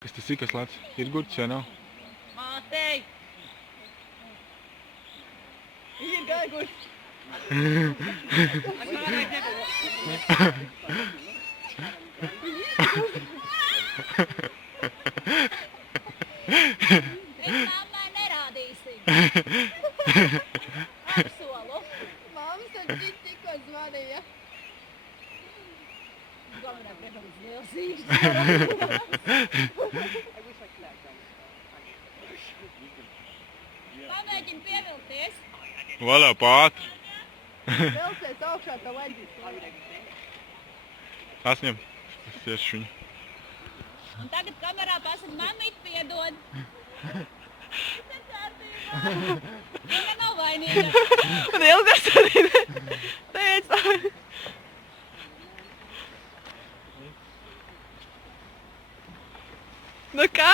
Kas tas ir, kas lec? Ir gurķis vai nav? Mātei! Ir gurķis! Mēs mammai nerādīsim. Apsolu. Mammas ar citu tikko zvanīja. Galvenā, protams, liels īšķis. Pamēģini pievilties. Vaļā pātri. Velcies augšā tā leģis. Asņem. Es tieši viņu. Un tagad kamerā pasaka, mamīt piedod. Tā kārtībā. Viņa nav vainīga. Un Ilgas arī teica. Nu kā?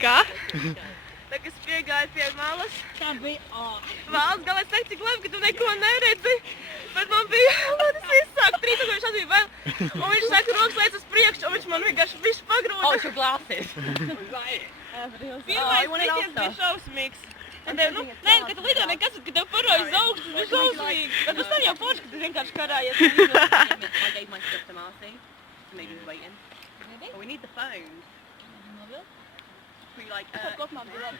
Kā? Tā, kas piegāja pie malas. Tā bija Valsts galā es teicu, cik labi, ka tu neko neredzi. Bet man bija, tas viss sāk 3000 bija vēl. Un viņš saka, rokas lēc uz priekšu, un viņš man vienkārši visu pagrūda. Oh, it's your glasses. Pirmais tikies bija šausmīgs. Un tev, nē, ka tu lido nekas, ka tev parojas augsts, tas bija šausmīgi. Bet pēc tam jau forši, ka tu vienkārši karājies. I gave my stuff to Marcy. So maybe he's waiting. But we need the phone. We like, kopumā bija labi.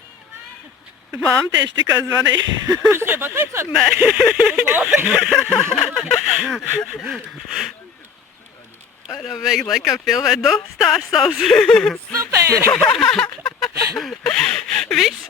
Māma tieši tikko zvanīja. Jūs jau pateicāt? Nē. Varam veikt laikam filmēt, nu, stāst savus. Super! Viss.